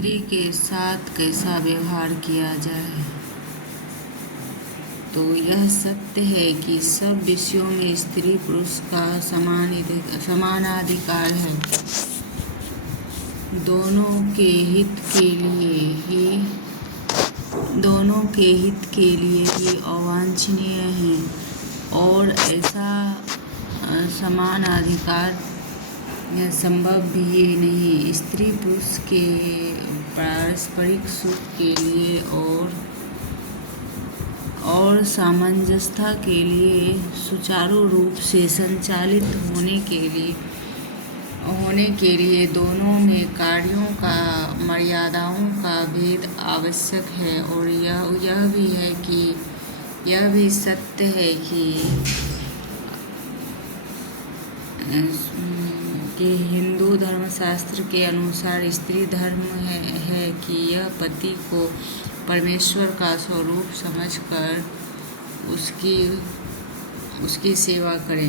स्त्री के साथ कैसा व्यवहार किया जाए। तो यह सत्य है कि सब विषयों में स्त्री पुरुष का समानाधिकार है। दोनों के हित के लिए ये अवांछनीय है और ऐसा समानाधिकार संभव भी नहीं। स्त्री पुरुष के पारस्परिक सुख के लिए और सामंजस्य के लिए सुचारू रूप से संचालित होने के लिए दोनों में कार्यों का मर्यादाओं का भेद आवश्यक है। और यह भी सत्य है कि हिंदू धर्मशास्त्र के अनुसार स्त्री धर्म है कि यह पति को परमेश्वर का स्वरूप समझकर उसकी सेवा करे,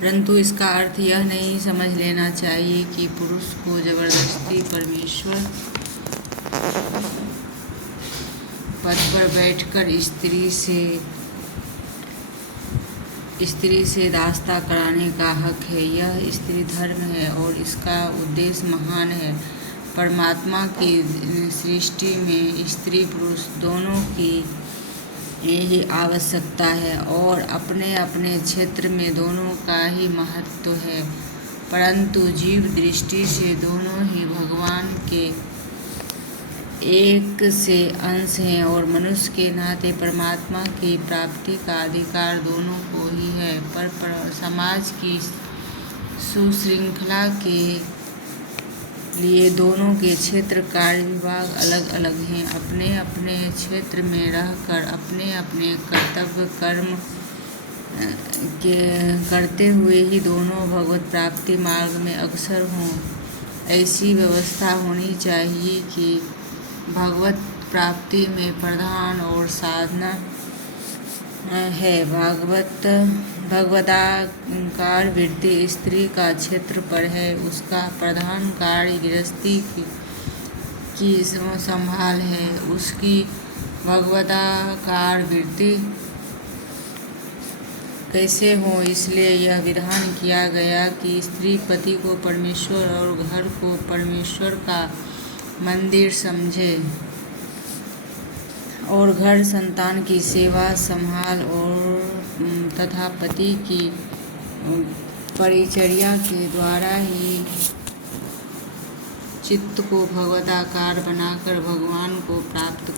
परंतु इसका अर्थ यह नहीं समझ लेना चाहिए कि पुरुष को जबरदस्ती परमेश्वर पद पर बैठकर स्त्री से दास्ता कराने का हक है। यह स्त्री धर्म है और इसका उद्देश्य महान है। परमात्मा की सृष्टि में स्त्री पुरुष दोनों की ही आवश्यकता है और अपने अपने क्षेत्र में दोनों का ही महत्व है, परंतु जीव दृष्टि से दोनों ही भगवान के एक से अंश हैं और मनुष्य के नाते परमात्मा की प्राप्ति का अधिकार दोनों को ही है। पर समाज की सुशृंखला के लिए दोनों के क्षेत्र कार्य विभाग अलग अलग हैं। अपने अपने क्षेत्र में रहकर अपने अपने कर्तव्य कर्म करते हुए ही दोनों भगवत प्राप्ति मार्ग में अग्रसर हों। ऐसी व्यवस्था होनी चाहिए कि भगवत प्राप्ति में प्रधान और साधना है। भगवदाकार वृत्ति स्त्री का क्षेत्र पर है। उसका प्रधान कार्य गृहस्थी की संभाल है। उसकी भगवदाकार वृत्ति कैसे हो, इसलिए यह विधान किया गया कि स्त्री पति को परमेश्वर और घर को परमेश्वर का मंदिर समझे और घर संतान की सेवा संभाल और तथा पति की परिचर्या के द्वारा ही चित्त को भगवदाकार बनाकर भगवान को प्राप्त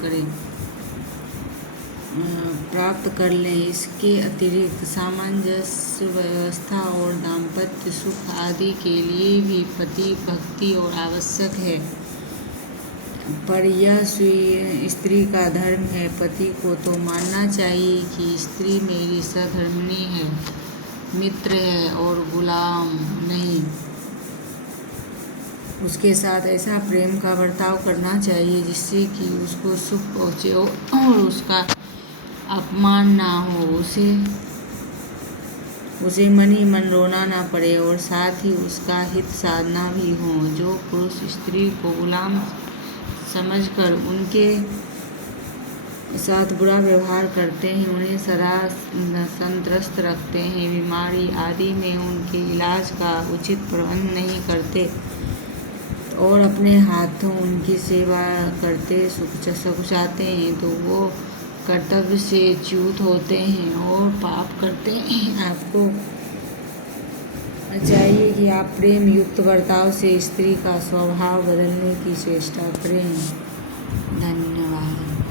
कर ले। इसके अतिरिक्त सामंजस्य व्यवस्था और दाम्पत्य सुख आदि के लिए भी पति भक्ति और आवश्यक है, पर यह स्त्री का धर्म है। पति को तो मानना चाहिए कि स्त्री मेरी सहधर्मिणी है, मित्र है और गुलाम नहीं। उसके साथ ऐसा प्रेम का बर्ताव करना चाहिए जिससे कि उसको सुख पहुँचे और उसका अपमान ना हो, उसे मन ही मन रोना ना पड़े और साथ ही उसका हित साधना भी हो। जो पुरुष स्त्री को गुलाम समझकर उनके साथ बुरा व्यवहार करते हैं, उन्हें सदा संत्रस्त रखते हैं, बीमारी आदि में उनके इलाज का उचित प्रबंध नहीं करते और अपने हाथों उनकी सेवा करते सकुचाते हैं, तो वो कर्तव्य से च्युत होते हैं और पाप करते हैं। आपको चाहिए कि आप प्रेम युक्त बर्ताव से स्त्री का स्वभाव बदलने की चेष्टा करें। धन्यवाद।